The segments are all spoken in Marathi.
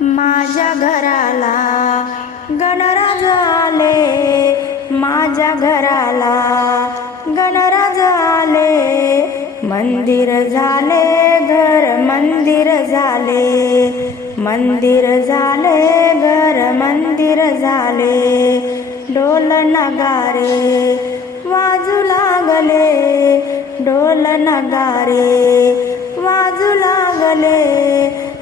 माझ्या घराला गणराज आले माझ्या घराला गणराज आले मंदिर झाले घर मंदिर झाले. मंदिर झाले घर मंदिर झाले. डोल नगारे वाजू लागले. डोल नगारे वाजू लागले.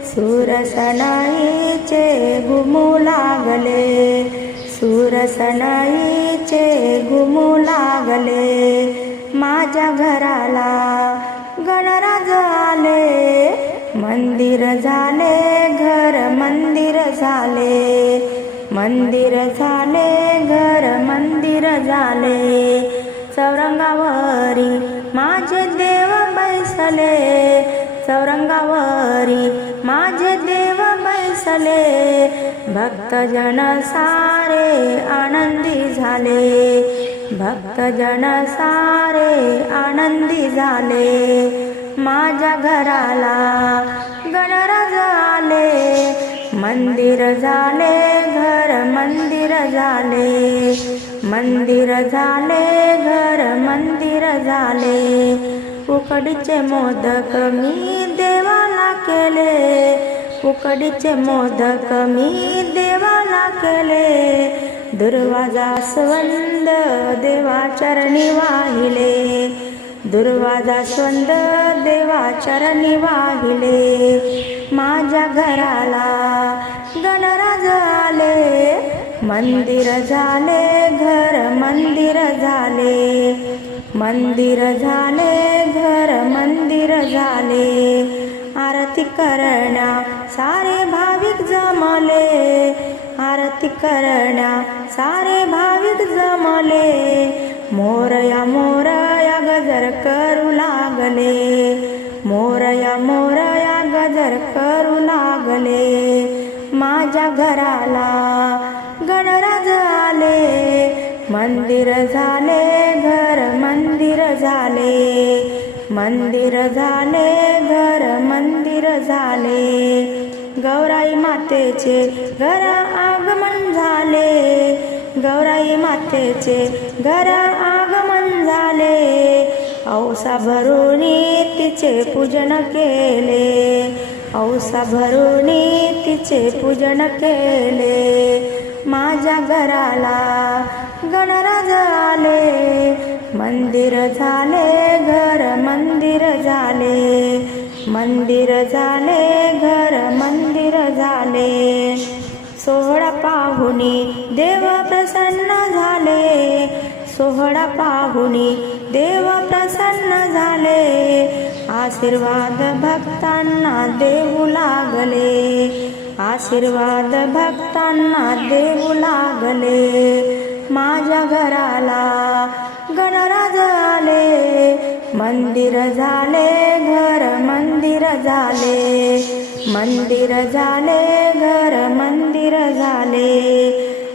सुरसनाईचे घुमू लागले. सुरसनाईचे घुमू लागले. माझ्या घराला गणराज आले. मंदिर झाले घर मंदिर झाले. मंदिर झाले घर मंदिर झाले. चौरंगावरी माझे देव बैसले. चौरंगावरी माझे देव बैसले भक्तजन सारे आनंदी झाले भक्तजन सारे आनंदी झाले माझ्या घराला गणराज आले मंदिर झाले घर मंदिर झाले मंदिर झाले घर मंदिर झाले उकडचे मोदक मी देवाला केले. उकडचे मोदक मी देवाला केले. दुर्वाजा स्वंद देवाचरणी वाहिले. दुर्वाजा स्वंद देवाचरणी वाहिले. माझ्या घराला गणराज आले. मंदिर झाले घर मंदिर झाले. मंदिर झाले घर मंदिर झाले. आरती करणा सारे भाविक जमले. आरती करणा सारे भाविक जमले. मोरया मोरया गजर करू लागले. मोरया मोरया गजर करू लागले. माझ्या घराला गणराज आले. मंदिर झाले घर मंदिर झाले. मंदिर झाले घर मंदिर झाले. गौराई मातेचे घर आगमन झाले. गौराई मातेचे घर आगमन झाले. औसा भरून तिचे पूजन केले. औसा भरून तिचे पूजन केले. माझ्या घराला गणराज आले. मंदिर झाले घर मंदिर झाले. मंदिर झाले घर मंदिर झाले. सोहळा पाहुणी देव प्रसन्न झाले. सोहळा पाहुणी देव प्रसन्न झाले. आशीर्वाद भक्तांना देऊ लागले. आशीर्वाद भक्तांना देऊ लागले. माझ्या घराला मंदिर झाले घर मंदिर झाले. मंदिर झाले घर मंदिर झाले.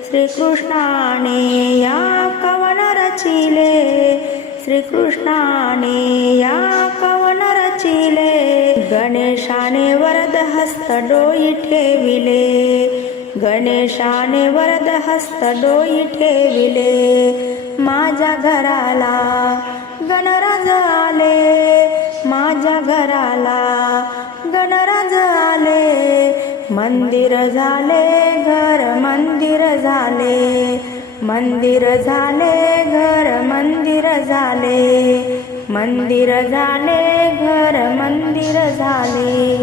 श्रीकृष्णाने या कवन रचिले. श्रीकृष्णाने या कवन रचिले. गणेशाने वरद हस्त डोई ठेविले. गणेशाने वरद हस्त डोई ठेविले. माझ्या घराला घराला गणराज आले मंदिर झाले घर मंदिर झाले. मंदिर झाले घर मंदिर झाले. मंदिर झाले घर मंदिर झाले.